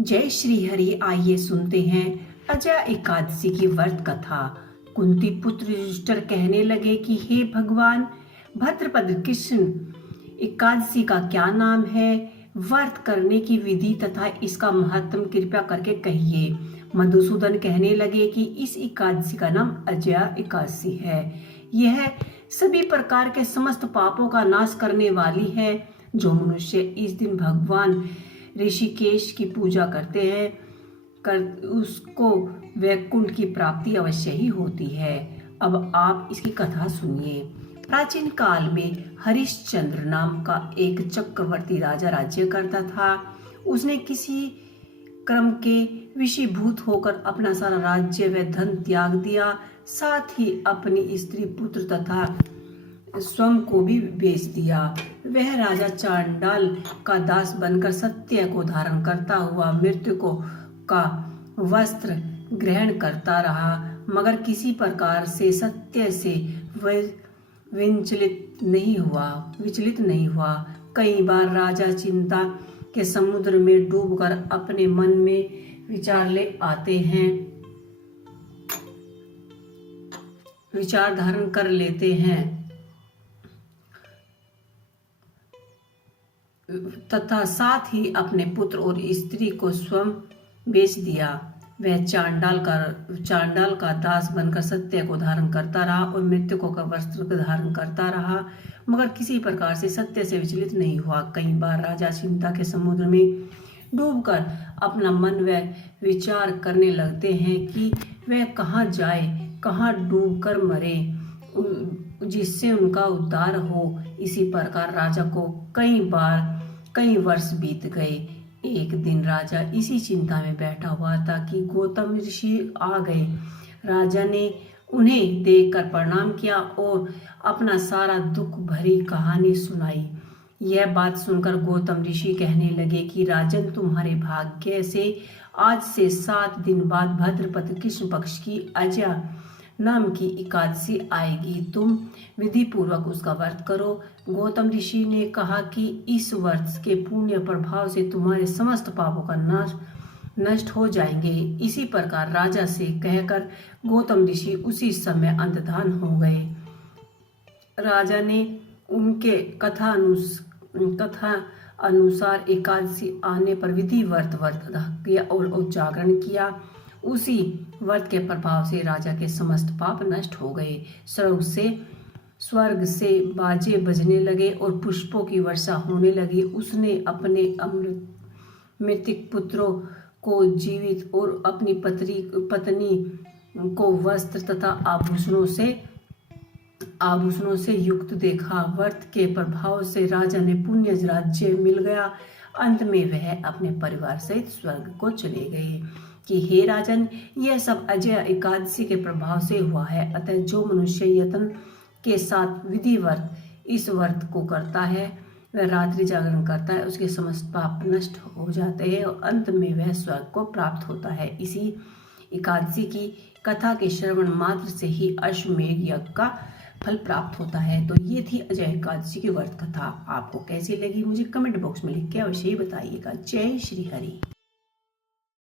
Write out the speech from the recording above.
जय श्री हरि। आइए सुनते हैं अजय एकादशी की व्रत कथा। कुंती पुत्र युधिष्ठिर कहने लगे कि हे भगवान भद्रपद कृष्ण, एकादशी का क्या नाम है, व्रत करने की विधि तथा इसका महत्व कृपया करके कहिए। मधुसूदन कहने लगे कि इस एकादशी का नाम अजय एकादशी है। यह सभी प्रकार के समस्त पापों का नाश करने वाली है। जो मनुष्य इस दिन भगवान ऋषिकेश की पूजा करते हैं उसको वैकुंठ की प्राप्ति अवश्य ही होती है। अब आप इसकी कथा सुनिए। प्राचीन काल में हरिश्चंद्र नाम का एक चक्रवर्ती राजा राज्य करता था। उसने किसी क्रम के विषीभूत होकर अपना सारा राज्य व धन त्याग दिया, साथ ही अपनी स्त्री पुत्र तथा स्वयं को भी बेच दिया। वह राजा चांडाल का दास बनकर सत्य को धारण करता हुआ मृत्यु का वस्त्र ग्रहण करता रहा, मगर किसी प्रकार से सत्य से विचलित नहीं हुआ। कई बार राजा चिंता के समुद्र में डूबकर अपने मन में विचार धारण कर लेते हैं तथा साथ ही अपने पुत्र और स्त्री को स्वयं बेच दिया। वह चांडाल का दास बनकर सत्य को धारण करता रहा और मृत्यु का वस्त्र धारण करता रहा, मगर किसी प्रकार से सत्य से विचलित नहीं हुआ। कई बार राजा चिंता के समुद्र में डूबकर अपना मन व विचार करने लगते हैं कि वह कहाँ जाए, कहाँ डूबकर मरे, जिससे उनका उद्धार हो। इसी प्रकार राजा को कई वर्ष बीत गए। एक दिन राजा इसी चिंता में बैठा हुआ था कि गौतम ऋषि आ गए। राजा ने उन्हें देखकर प्रणाम किया और अपना सारा दुख भरी कहानी सुनाई। यह बात सुनकर गौतम ऋषि कहने लगे कि राजन, तुम्हारे भाग्य से आज से 7 दिन बाद भाद्रपद कृष्ण पक्ष की अजय नाम की एकादशी आएगी। तुम विधि पूर्वक उसका व्रत करो। गौतम ऋषि ने कहा कि इस व्रत के पुण्य प्रभाव से तुम्हारे समस्त पापों का नष्ट हो जाएंगे। इसी प्रकार राजा से कहकर गौतम ऋषि उसी समय अंतर्धान हो गए। राजा ने उनके कथा अनुसार एकादशी आने पर विधि व्रत किया और जागरण किया। उसी व्रत के प्रभाव से राजा के समस्त पाप नष्ट हो गए। स्वर्ग से बाजे बजने लगे और पुष्पों की वर्षा होने लगी। उसने अपने मृतक पुत्रों को जीवित और अपनी पत्नी को वस्त्र तथा आभूषणों से युक्त देखा। व्रत के प्रभाव से राजा ने पुण्य राज्य मिल गया। अंत में वह अपने परिवार सहित स्वर्ग को चले गए। कि हे राजन, यह सब अजय एकादशी के प्रभाव से हुआ है। अतः जो मनुष्य यत्न के साथ विधिवत इस व्रत को करता है, वह रात्रि जागरण करता है, उसके समस्त पाप नष्ट हो जाते हैं और अंत में वह स्वर्ग को प्राप्त होता है। इसी एकादशी की कथा के श्रवण मात्र से ही अश्वमेध यज्ञ का फल प्राप्त होता है। तो ये थी अजय एकादशी की व्रत कथा। आपको कैसी लगी मुझे कमेंट बॉक्स में लिख के अवश्य ही बताइएगा। जय श्री हरि।